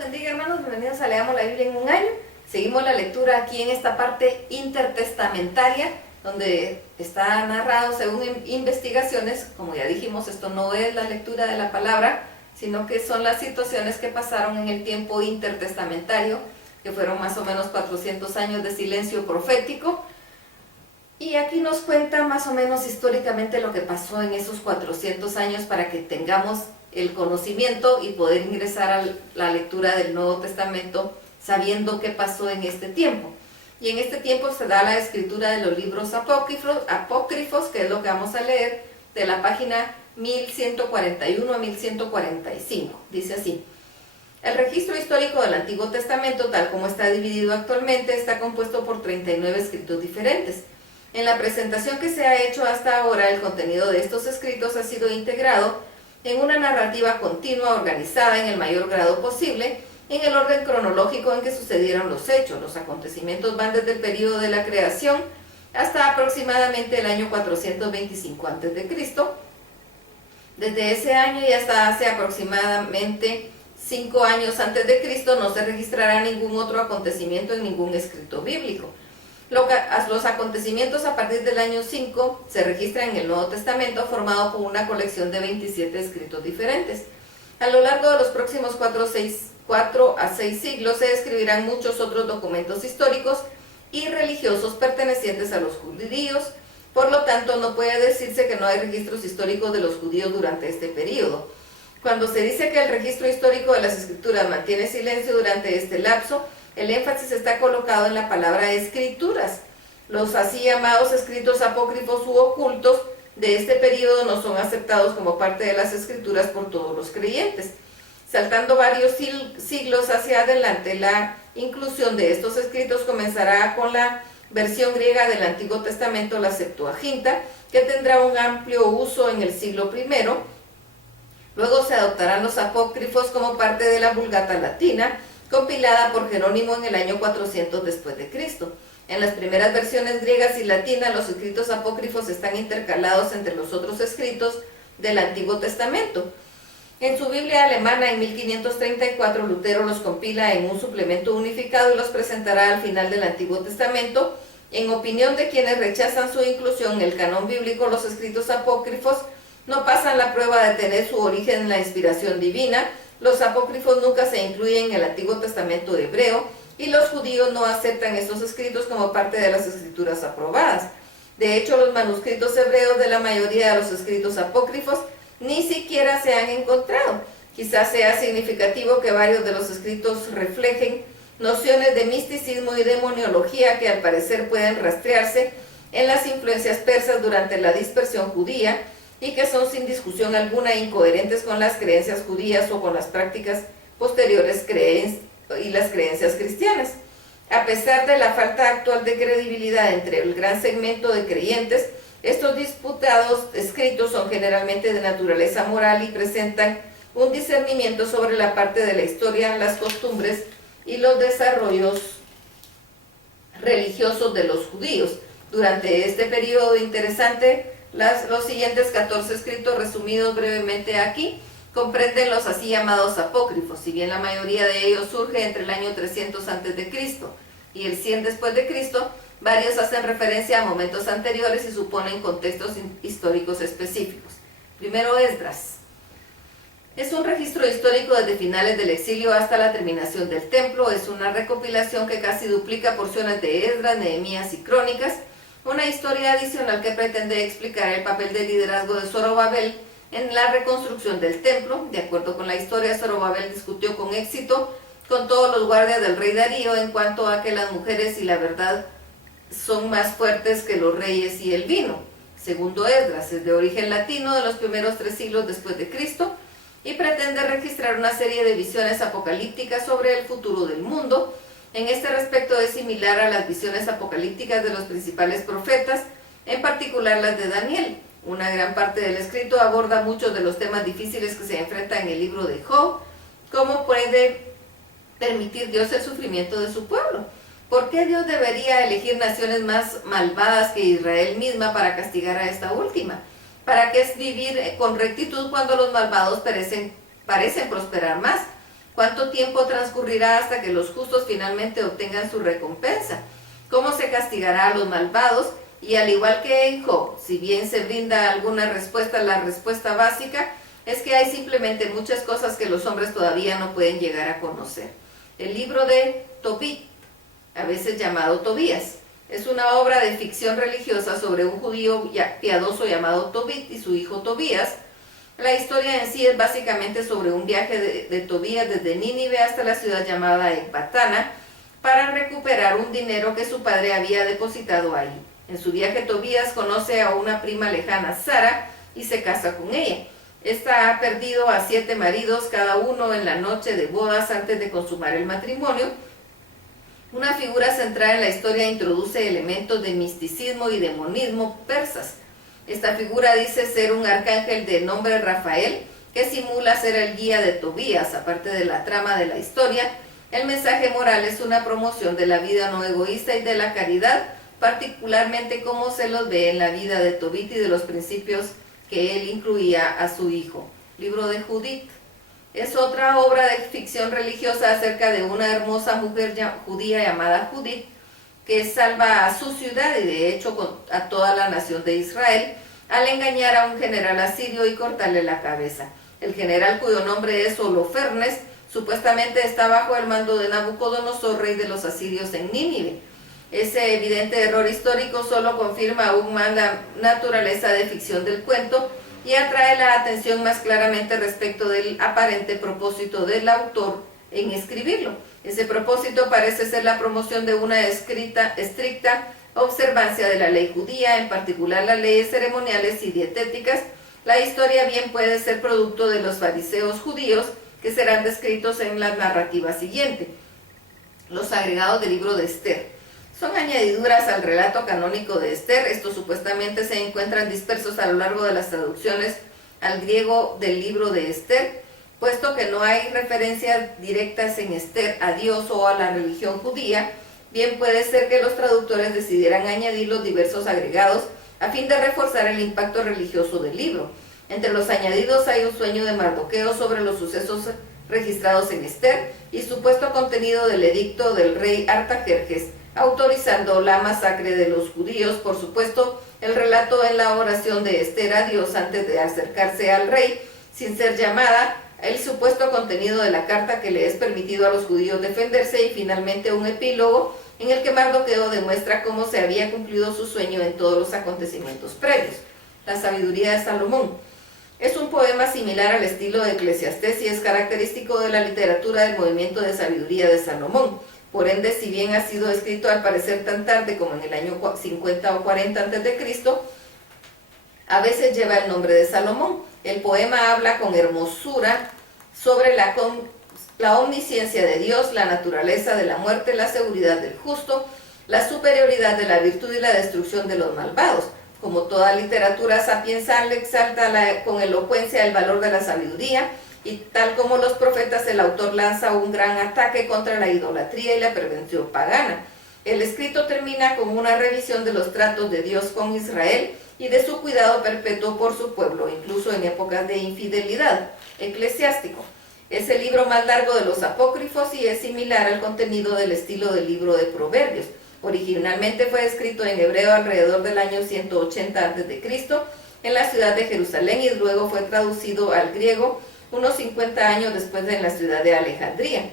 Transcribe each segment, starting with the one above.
bendiga, hermanos, bienvenidos a Leamos la Biblia en un año. Seguimos la lectura aquí en esta parte intertestamentaria, donde está narrado según investigaciones. Como ya dijimos, esto no es la lectura de la palabra, sino que son las situaciones que pasaron en el tiempo intertestamentario, que fueron más o menos 400 años de silencio profético. Y aquí nos cuenta más o menos históricamente lo que pasó en esos 400 años para que tengamos el conocimiento y poder ingresar a la lectura del Nuevo Testamento sabiendo qué pasó en este tiempo. Y en este tiempo se da la escritura de los libros apócrifos, que es lo que vamos a leer, de la página 1141 a 1145. Dice así: el registro histórico del Antiguo Testamento, tal como está dividido actualmente, está compuesto por 39 escritos diferentes. En la presentación que se ha hecho hasta ahora, el contenido de estos escritos ha sido integrado en una narrativa continua organizada en el mayor grado posible, en el orden cronológico en que sucedieron los hechos. Los acontecimientos van desde el periodo de la creación hasta aproximadamente el año 425 a.C. Desde ese año y hasta hace aproximadamente 5 años antes de Cristo no se registrará ningún otro acontecimiento en ningún escrito bíblico. Los acontecimientos a partir del año 5 se registran en el Nuevo Testamento, formado por una colección de 27 escritos diferentes. A lo largo de los próximos 4 a 6 siglos se escribirán muchos otros documentos históricos y religiosos pertenecientes a los judíos. Por lo tanto, no puede decirse que no hay registros históricos de los judíos durante este periodo. Cuando se dice que el registro histórico de las Escrituras mantiene silencio durante este lapso, el énfasis está colocado en la palabra escrituras. Los así llamados escritos apócrifos u ocultos de este periodo no son aceptados como parte de las escrituras por todos los creyentes. Saltando varios siglos hacia adelante, la inclusión de estos escritos comenzará con la versión griega del Antiguo Testamento, la Septuaginta, que tendrá un amplio uso en el siglo I. Luego se adoptarán los apócrifos como parte de la Vulgata latina, compilada por Jerónimo en el año 400 después de Cristo. En las primeras versiones griegas y latinas, los escritos apócrifos están intercalados entre los otros escritos del Antiguo Testamento. En su Biblia alemana, en 1534, Lutero los compila en un suplemento unificado y los presentará al final del Antiguo Testamento. En opinión de quienes rechazan su inclusión en el canon bíblico, los escritos apócrifos no pasan la prueba de tener su origen en la inspiración divina. Los apócrifos nunca se incluyen en el Antiguo Testamento hebreo y los judíos no aceptan estos escritos como parte de las escrituras aprobadas. De hecho, los manuscritos hebreos de la mayoría de los escritos apócrifos ni siquiera se han encontrado. Quizás sea significativo que varios de los escritos reflejen nociones de misticismo y demoniología que al parecer pueden rastrearse en las influencias persas durante la dispersión judía, y que son sin discusión alguna incoherentes con las creencias judías o con las prácticas posteriores y las creencias cristianas. A pesar de la falta actual de credibilidad entre el gran segmento de creyentes, estos disputados escritos son generalmente de naturaleza moral y presentan un discernimiento sobre la parte de la historia, las costumbres y los desarrollos religiosos de los judíos. Durante este periodo interesante, los siguientes 14 escritos resumidos brevemente aquí comprenden los así llamados apócrifos. Si bien la mayoría de ellos surge entre el año 300 a.C. y el 100 después de Cristo, varios hacen referencia a momentos anteriores y suponen contextos históricos específicos. Primero, Esdras. Es un registro histórico desde finales del exilio hasta la terminación del templo. Es una recopilación que casi duplica porciones de Esdras, Nehemías y Crónicas. Una historia adicional que pretende explicar el papel de liderazgo de Zorobabel en la reconstrucción del templo. De acuerdo con la historia, Zorobabel discutió con éxito con todos los guardias del rey Darío en cuanto a que las mujeres y la verdad son más fuertes que los reyes y el vino. Segundo, Esdras es de origen latino, de los primeros 3 siglos después de Cristo, y pretende registrar una serie de visiones apocalípticas sobre el futuro del mundo. En este respecto es similar a las visiones apocalípticas de los principales profetas, en particular las de Daniel. Una gran parte del escrito aborda muchos de los temas difíciles que se enfrentan en el libro de Job. ¿Cómo puede permitir Dios el sufrimiento de su pueblo? ¿Por qué Dios debería elegir naciones más malvadas que Israel misma para castigar a esta última? ¿Para qué es vivir con rectitud cuando los malvados parecen prosperar más? ¿Cuánto tiempo transcurrirá hasta que los justos finalmente obtengan su recompensa? ¿Cómo se castigará a los malvados? Y al igual que en Job, si bien se brinda alguna respuesta, la respuesta básica es que hay simplemente muchas cosas que los hombres todavía no pueden llegar a conocer. El libro de Tobit, a veces llamado Tobías, es una obra de ficción religiosa sobre un judío piadoso llamado Tobit y su hijo Tobías. La historia en sí es básicamente sobre un viaje de Tobías desde Nínive hasta la ciudad llamada Ecbatana para recuperar un dinero que su padre había depositado ahí. En su viaje Tobías conoce a una prima lejana, Sara, y se casa con ella. Esta ha perdido a 7 maridos, cada uno en la noche de bodas antes de consumar el matrimonio. Una figura central en la historia introduce elementos de misticismo y demonismo persas. Esta figura dice ser un arcángel de nombre Rafael, que simula ser el guía de Tobías. Aparte de la trama de la historia, el mensaje moral es una promoción de la vida no egoísta y de la caridad, particularmente como se los ve en la vida de Tobit y de los principios que él incluía a su hijo. Libro de Judith es otra obra de ficción religiosa acerca de una hermosa mujer judía llamada Judith, que salva a su ciudad y de hecho a toda la nación de Israel al engañar a un general asirio y cortarle la cabeza. El general, cuyo nombre es Holofernes, supuestamente está bajo el mando de Nabucodonosor, rey de los asirios en Nínive. Ese evidente error histórico solo confirma aún más la naturaleza de ficción del cuento y atrae la atención más claramente respecto del aparente propósito del autor en escribirlo. Ese propósito parece ser la promoción de una estricta observancia de la ley judía, en particular las leyes ceremoniales y dietéticas. La historia bien puede ser producto de los fariseos judíos, que serán descritos en la narrativa siguiente. Los agregados del libro de Esther son añadiduras al relato canónico de Esther. Estos supuestamente se encuentran dispersos a lo largo de las traducciones al griego del libro de Esther, puesto que no hay referencias directas en Esther a Dios o a la religión judía. Bien puede ser que los traductores decidieran añadir los diversos agregados a fin de reforzar el impacto religioso del libro. Entre los añadidos hay un sueño de Mardoqueo sobre los sucesos registrados en Esther y supuesto contenido del edicto del rey Artajerjes, autorizando la masacre de los judíos. Por supuesto, el relato en la oración de Esther a Dios antes de acercarse al rey, sin ser llamada, el supuesto contenido de la carta que le es permitido a los judíos defenderse y finalmente un epílogo en el que Mardoqueo demuestra cómo se había cumplido su sueño en todos los acontecimientos previos. La sabiduría de Salomón es un poema similar al estilo de Eclesiastés y es característico de la literatura del movimiento de sabiduría de Salomón. Por ende, si bien ha sido escrito al parecer tan tarde como en el año 50 o 40 a.C., a veces lleva el nombre de Salomón. El poema habla con hermosura sobre la omnisciencia de Dios, la naturaleza de la muerte, la seguridad del justo, la superioridad de la virtud y la destrucción de los malvados. Como toda literatura sapiensal, exalta con elocuencia el valor de la sabiduría, y tal como los profetas, el autor lanza un gran ataque contra la idolatría y la perversión pagana. El escrito termina con una revisión de los tratos de Dios con Israel y de su cuidado perpetuo por su pueblo, incluso en épocas de infidelidad. Eclesiástico es el libro más largo de los apócrifos y es similar al contenido del estilo del libro de Proverbios. Originalmente fue escrito en hebreo alrededor del año 180 a.C. en la ciudad de Jerusalén y luego fue traducido al griego unos 50 años después en la ciudad de Alejandría.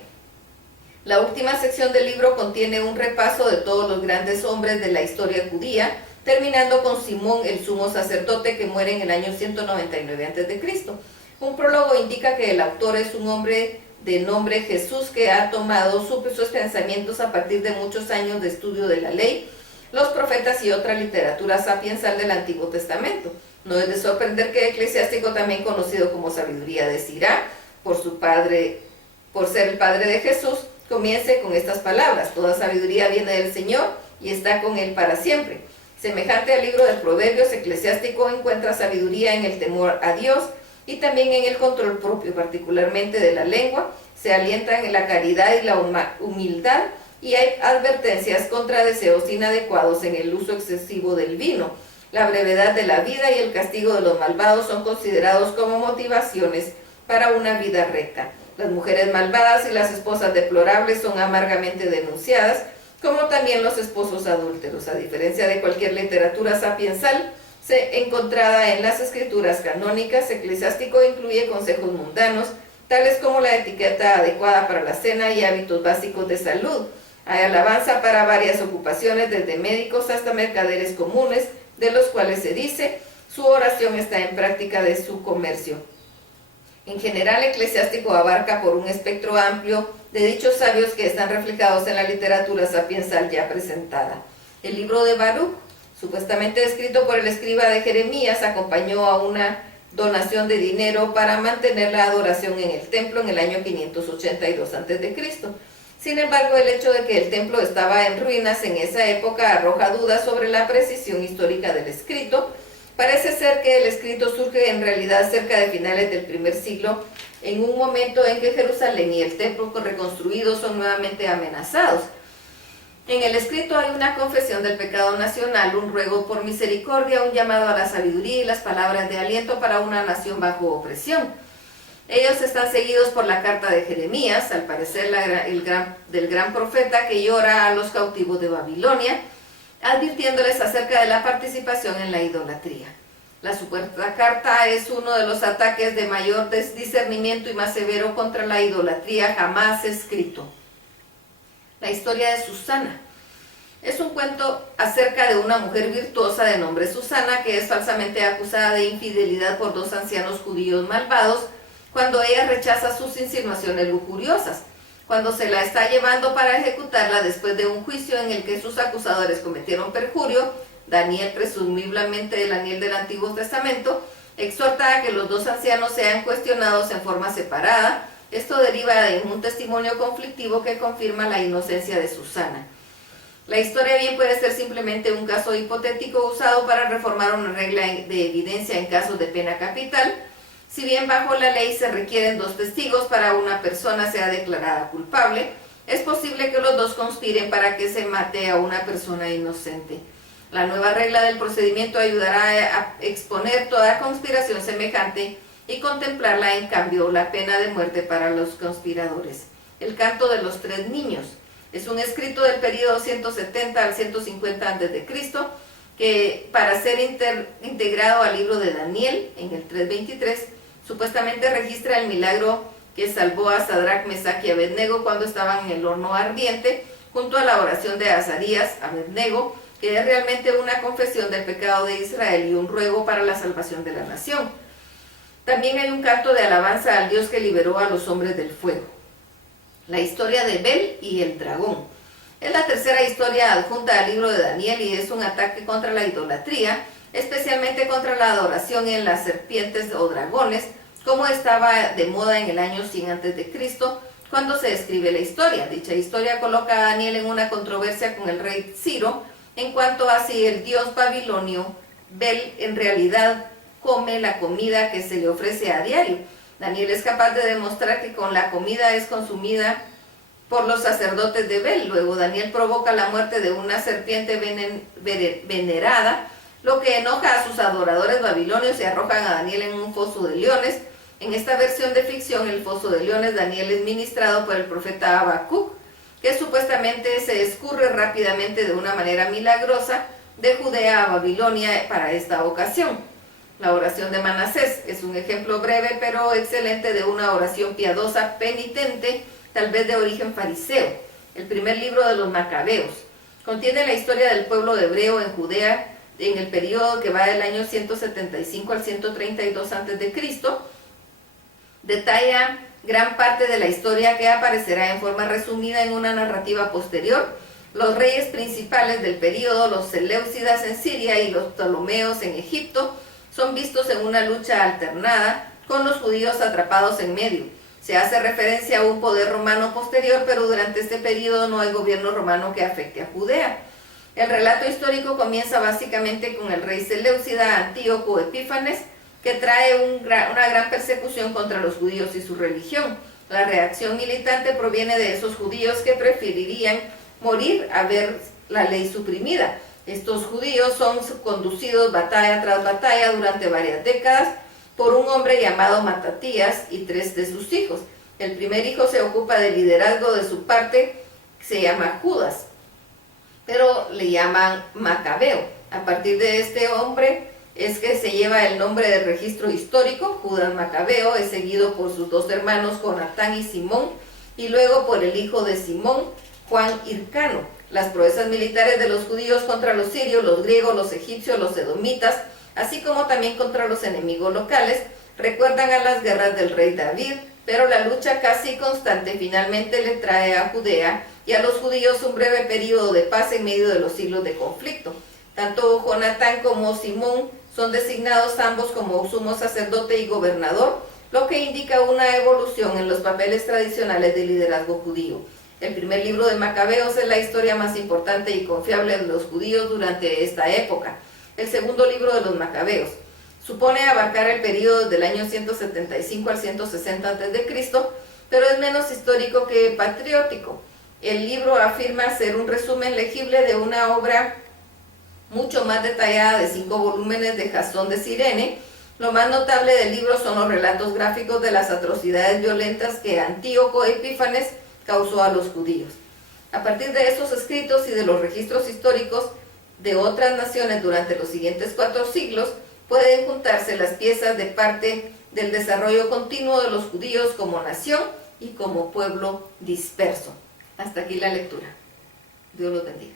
La última sección del libro contiene un repaso de todos los grandes hombres de la historia judía, terminando con Simón, el sumo sacerdote, que muere en el año 199 a.C. Un prólogo indica que el autor es un hombre de nombre Jesús que ha tomado sus pensamientos a partir de muchos años de estudio de la ley, los profetas y otra literatura sapiensal del Antiguo Testamento. No es de sorprender que Eclesiástico, también conocido como sabiduría de Sirá, por ser el padre de Jesús, comience con estas palabras: toda sabiduría viene del Señor y está con él para siempre. Semejante al libro de Proverbios, Eclesiástico encuentra sabiduría en el temor a Dios y también en el control propio, particularmente de la lengua. Se alientan en la caridad y la humildad, y hay advertencias contra deseos inadecuados en el uso excesivo del vino. La brevedad de la vida y el castigo de los malvados son considerados como motivaciones para una vida recta. Las mujeres malvadas y las esposas deplorables son amargamente denunciadas, como también los esposos adúlteros. A diferencia de cualquier literatura sapiensal encontrada en las escrituras canónicas, Eclesiástico incluye consejos mundanos, tales como la etiqueta adecuada para la cena y hábitos básicos de salud. Hay alabanza para varias ocupaciones, desde médicos hasta mercaderes comunes, de los cuales se dice, su oración está en práctica de su comercio. En general, Eclesiástico abarca por un espectro amplio de dichos sabios que están reflejados en la literatura sapiensal ya presentada. El libro de Baruch, supuestamente escrito por el escriba de Jeremías, acompañó a una donación de dinero para mantener la adoración en el templo en el año 582 a.C. Sin embargo, el hecho de que el templo estaba en ruinas en esa época arroja dudas sobre la precisión histórica del escrito. Parece ser que el escrito surge en realidad cerca de finales del primer siglo, en un momento en que Jerusalén y el templo reconstruidos son nuevamente amenazados. En el escrito hay una confesión del pecado nacional, un ruego por misericordia, un llamado a la sabiduría y las palabras de aliento para una nación bajo opresión. Ellos están seguidos por la carta de Jeremías, al parecer del gran profeta que llora a los cautivos de Babilonia, advirtiéndoles acerca de la participación en la idolatría. La supuesta carta es uno de los ataques de mayor discernimiento y más severo contra la idolatría jamás escrito. La historia de Susana es un cuento acerca de una mujer virtuosa de nombre Susana que es falsamente acusada de infidelidad por dos ancianos judíos malvados cuando ella rechaza sus insinuaciones lujuriosas. Cuando se la está llevando para ejecutarla después de un juicio en el que sus acusadores cometieron perjurio, Daniel, presumiblemente el Daniel del Antiguo Testamento, exhorta a que los dos ancianos sean cuestionados en forma separada. Esto deriva de un testimonio conflictivo que confirma la inocencia de Susana. La historia bien puede ser simplemente un caso hipotético usado para reformar una regla de evidencia en casos de pena capital. Si bien bajo la ley se requieren dos testigos para una persona sea declarada culpable, es posible que los dos conspiren para que se mate a una persona inocente. La nueva regla del procedimiento ayudará a exponer toda conspiración semejante y contemplarla en cambio la pena de muerte para los conspiradores. El canto de los tres niños es un escrito del período 170 al 150 a.C. que para ser integrado al libro de Daniel en el 323 supuestamente registra el milagro que salvó a Sadrach, Mesach y Abednego cuando estaban en el horno ardiente, junto a la oración de Azarías, Abednego, que es realmente una confesión del pecado de Israel y un ruego para la salvación de la nación. También hay un canto de alabanza al Dios que liberó a los hombres del fuego. La historia de Bel y el dragón. Es la tercera historia adjunta al libro de Daniel y es un ataque contra la idolatría, especialmente contra la adoración en las serpientes o dragones, como estaba de moda en el año 100 a.C., cuando se escribe la historia. Dicha historia coloca a Daniel en una controversia con el rey Ciro, en cuanto a si el dios babilonio Bel en realidad come la comida que se le ofrece a diario. Daniel es capaz de demostrar que con la comida es consumida por los sacerdotes de Bel. Luego Daniel provoca la muerte de una serpiente venerada, lo que enoja a sus adoradores babilonios y arrojan a Daniel en un foso de leones. En esta versión de ficción, el foso de leones, Daniel es ministrado por el profeta Habacuc, que supuestamente se escurre rápidamente de una manera milagrosa de Judea a Babilonia para esta ocasión. La oración de Manasés es un ejemplo breve pero excelente de una oración piadosa penitente, tal vez de origen fariseo. El primer libro de los Macabeos contiene la historia del pueblo hebreo en Judea en el periodo que va del año 175 al 132 a.C. Detalla gran parte de la historia que aparecerá en forma resumida en una narrativa posterior. Los reyes principales del periodo, los Seleucidas en Siria y los Ptolomeos en Egipto, son vistos en una lucha alternada con los judíos atrapados en medio. Se hace referencia a un poder romano posterior, pero durante este periodo no hay gobierno romano que afecte a Judea. El relato histórico comienza básicamente con el rey Seleucida Antíoco Epífanes, que trae una gran persecución contra los judíos y su religión. La reacción militante proviene de esos judíos que preferirían morir a ver la ley suprimida. Estos judíos son conducidos batalla tras batalla durante varias décadas por un hombre llamado Matatías y 3 de sus hijos. El primer hijo se ocupa del liderazgo de su parte, se llama Judas, pero le llaman Macabeo. A partir de este hombre es que se lleva el nombre del registro histórico. Judas Macabeo es seguido por sus dos hermanos Jonatán y Simón, y luego por el hijo de Simón, Juan Hircano. Las proezas militares de los judíos contra los sirios, los griegos, los egipcios, los edomitas, así como también contra los enemigos locales, recuerdan a las guerras del rey David, pero la lucha casi constante finalmente le trae a Judea y a los judíos un breve periodo de paz en medio de los siglos de conflicto. Tanto Jonatán como Simón son designados ambos como sumo sacerdote y gobernador, lo que indica una evolución en los papeles tradicionales del liderazgo judío. El primer libro de Macabeos es la historia más importante y confiable de los judíos durante esta época. El segundo libro de los Macabeos supone abarcar el periodo del año 175 al 160 a.C., pero es menos histórico que patriótico. El libro afirma ser un resumen legible de una obra mucho más detallada de 5 volúmenes de Jasón de Cirene. Lo más notable del libro son los relatos gráficos de las atrocidades violentas que Antíoco Epífanes causó a los judíos. A partir de estos escritos y de los registros históricos de otras naciones durante los siguientes 4 siglos, pueden juntarse las piezas de parte del desarrollo continuo de los judíos como nación y como pueblo disperso. Hasta aquí la lectura. Dios los bendiga.